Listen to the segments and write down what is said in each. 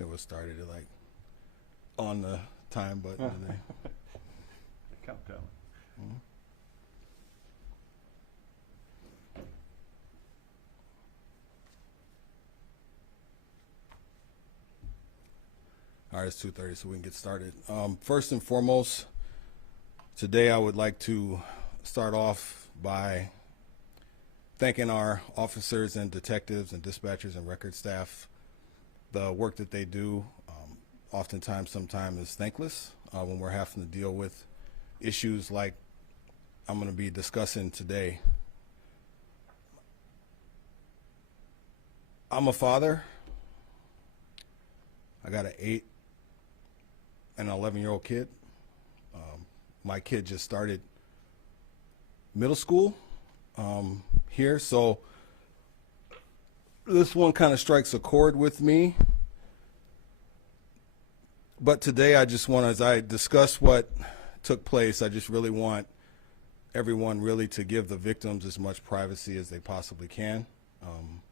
They was started at like on the time button. And they, Countdown. all right, it's 2:30, so we can get started. First and foremost, today I would like to start off by thanking our officers and detectives and dispatchers and record staff. The work that they do, sometimes is thankless when we're having to deal with issues like I'm going to be discussing today. I'm a father. I got an 8 and an 11-year-old kid. My kid just started middle school here, so this one kind of strikes a chord with me. But today I just want, as I discuss what took place, I just really want everyone really to give the victims as much privacy as they possibly can,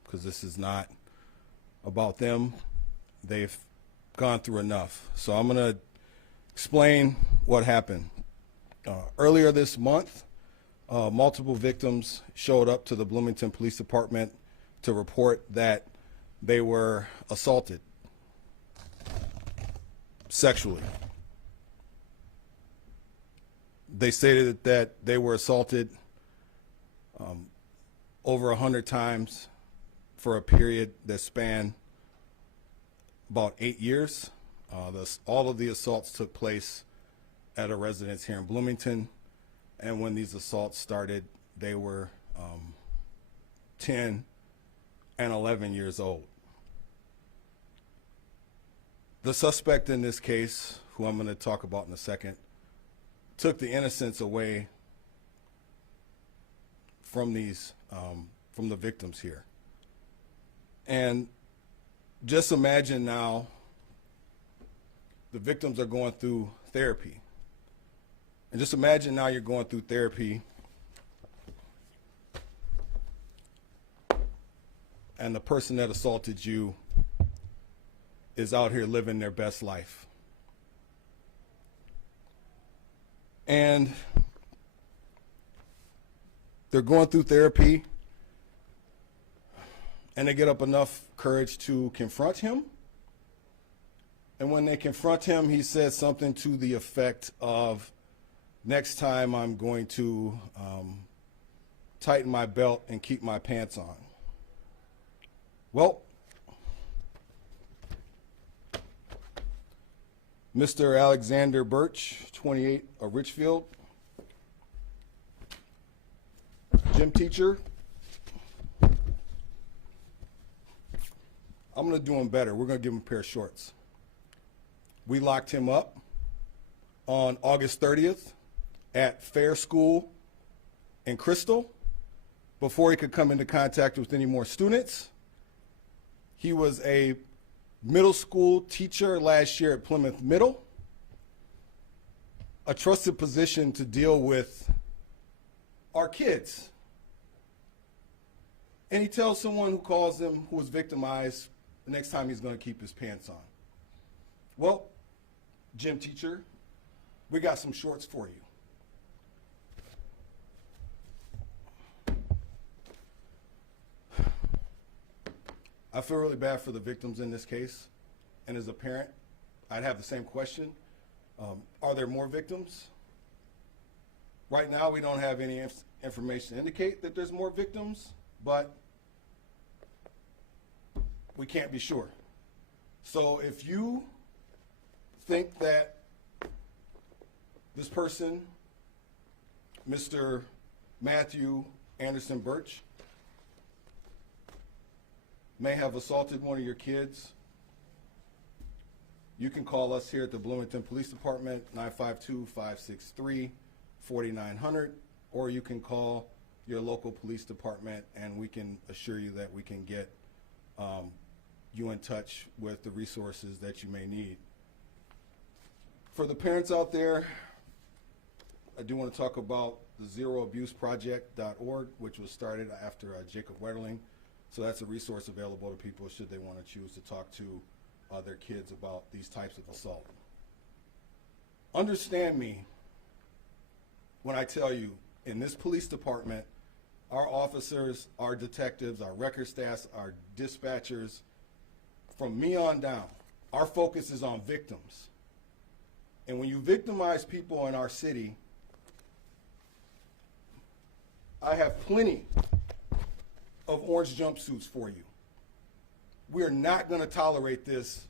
because this is not about them. They've gone through enough. So I'm going to explain what happened. Earlier this month, multiple victims showed up to the Bloomington Police Department to report that they were assaulted sexually. They stated that they were assaulted over 100 times for a period that spanned about 8 years. All of the assaults took place at a residence here in Bloomington, and when these assaults started, they were 10 and 11 years old. The suspect in this case, who I'm going to talk about in a second, took the innocence away from from the victims here. And just imagine now the victims are going through therapy. And just imagine now you're going through therapy and the person that assaulted you is out here living their best life. And they're going through therapy and they get up enough courage to confront him. And when they confront him, he says something to the effect of, "Next time I'm going to tighten my belt and keep my pants on." Well, Mr. Alexander Birch, 28, of Richfield, gym teacher. I'm going to do him better. We're going to give him a pair of shorts. We locked him up on August 30th at Fair School in Crystal before he could come into contact with any more students. He was a middle school teacher last year at Plymouth Middle, a trusted position to deal with our kids. And he tells someone who calls him, who was victimized, the next time he's going to keep his pants on. Well, gym teacher, we got some shorts for you. I feel really bad for the victims in this case, and as a parent, I'd have the same question. Are there more victims? Right now, we don't have any information to indicate that there's more victims, but we can't be sure. So if you think that this person, Mr. Matthew Anderson Birch, may have assaulted one of your kids, you can call us here at the Bloomington Police Department, 952-563-4900, or you can call your local police department and we can assure you that we can get you in touch with the resources that you may need. For the parents out there, I do want to talk about the ZeroAbuseProject.org, which was started after Jacob Wetterling. So that's a resource available to people should they want to choose to talk to their kids about these types of assault. Understand me when I tell you, in this police department, our officers, our detectives, our record staffs, our dispatchers, from me on down, our focus is on victims. And when you victimize people in our city, I have plenty of orange jumpsuits for you. We're not going to tolerate this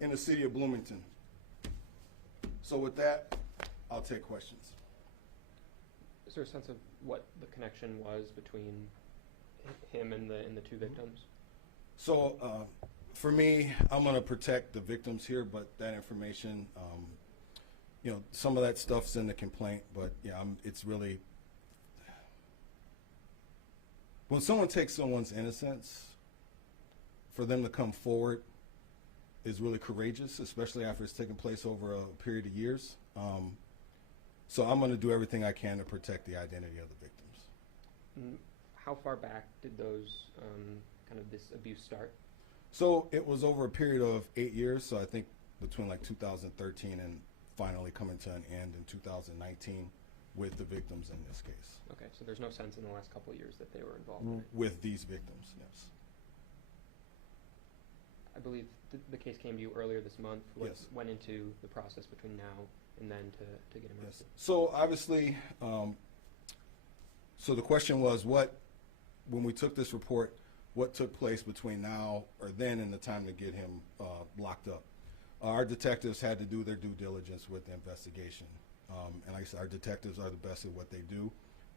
in the city of Bloomington. So with that, I'll take questions. Is there a sense of what the connection was between him and the two victims? So for me, I'm going to protect the victims here, but that information, you know, some of that stuff's in the complaint, but yeah, it's really, when someone takes someone's innocence, for them to come forward is really courageous, especially after it's taken place over a period of years. So I'm going to do everything I can to protect the identity of the victims. How far back did those this abuse start? So it was over a period of 8 years, so I think between like 2013 and finally coming to an end in 2019 with the victims in this case. Okay, so there's no sense in the last couple of years that they were involved in it? With these victims, yes. I believe the case came to you earlier this month. What Yes. went into the process between now and then to get him Yes. arrested? So obviously, so the question was, when we took this report, what took place between now or then and the time to get him locked up? Our detectives had to do their due diligence with the investigation. And like I said, our detectives are the best at what they do.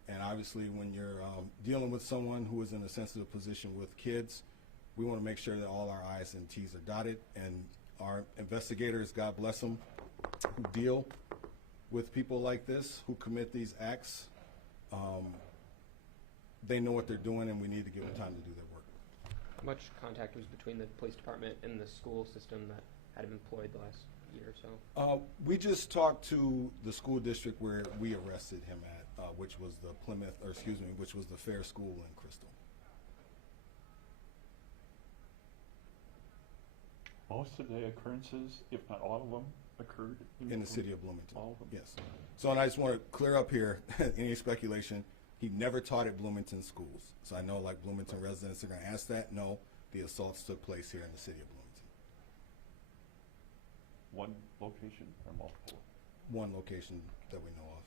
And obviously, when you're dealing with someone who is in a sensitive position with kids, we want to make sure that all our I's and T's are dotted. And our investigators, God bless them, who deal with people like this, who commit these acts, they know what they're doing, and we need to give them time to do their work. How much contact was between the police department and the school system that had him employed the last year or so? We just talked to the school district where we arrested him at, which was the which was the Fair School in Crystal. Most of the occurrences, if not all of them, occurred In the city of Bloomington. All of them? Yes. So, and I just want to clear up here, any speculation, he never taught at Bloomington schools. So I know like Bloomington residents are going to ask that. No, the assaults took place here in the city of Bloomington. One location or multiple? One location that we know of.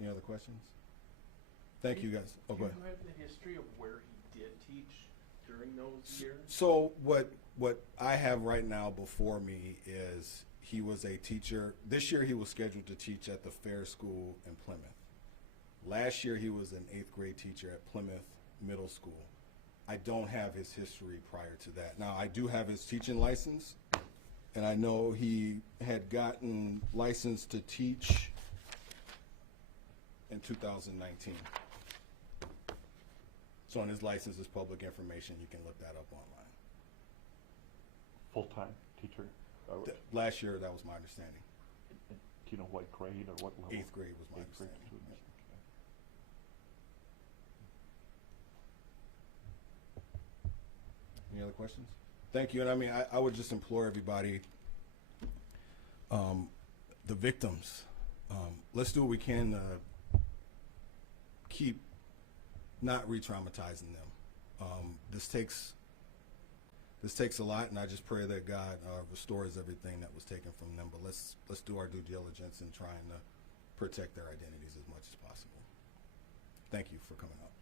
Any other questions? Thank you guys. Oh, go ahead. Do you have the history of where he did teach during those years? So what I have right now before me is he was a teacher. This year he was scheduled to teach at the Fair School in Plymouth. Last year he was an 8th grade teacher at Plymouth Middle School. I don't have his history prior to that. Now I do have his teaching license, and I know he had gotten licensed to teach in 2019. So on his license is public information. You can look that up online. Full-time teacher? Last year, that was my understanding. Do you know what grade or what level? 8th grade was my 8th grade understanding. students, okay. Any other questions? Thank you. And I mean, I would just implore everybody, the victims, let's do what we can to keep not re-traumatizing them. This takes a lot, and I just pray that God restores everything that was taken from them. But let's do our due diligence in trying to protect their identities as much as possible. Thank you for coming out.